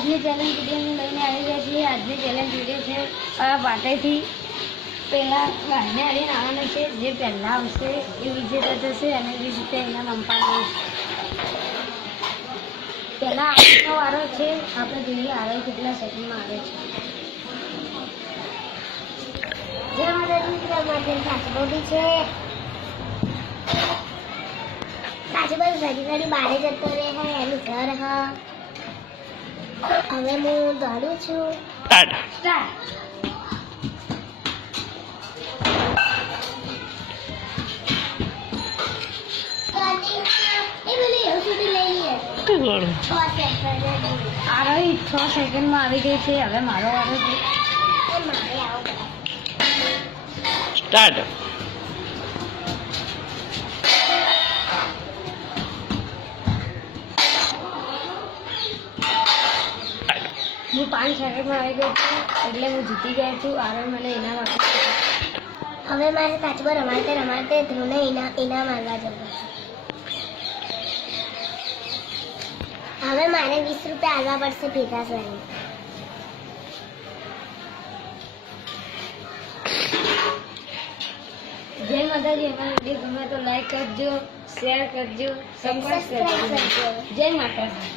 આજની ચેલેન્જ વિડીયોને લઈને આવી ગયા છીએ. આજની ચેલેન્જ વિડીયો છે વાટેથી પહેલાં વાઘને હારીને આવવાનું છે. જે પહેલાં આવશે એ વિજેતા થશે અને 20 રૂપિયા એના મમ્પાને પહેલાં આવવાનો વારો છે. આપણે જોઈએ આરો કેટલા સેકન્ડમાં આવે છે. જે માટે કાચબો બી છે. કાચબો ઘડી ઘડી બહાર જતો રહે એનું ઘર હ. હવે હું દોડું છું. આરોહી 6 સેકન્ડમાં આવી ગઈ છે. હવે મારો વારો છે. સ્ટાર્ટ. હું 5 સેકન્ડમાં આવી ગઈ છું એટલે હું જીતી ગઈ છું. આરોહી મને ઇનામ આપે. હવે મારે કાચબો રમાડતે રમાડતે ધ્રુવને ઇનામ આવવા જવું છે. હવે મારે 20 રૂપિયા આવવા પડશે ભેગા કરીને. જય માતાજી. અમારો વિડીયો ગમે તો લાઈક કરજો, શેર કરજો, સબસ્ક્રાઇબ કરજો. જય માતાજી.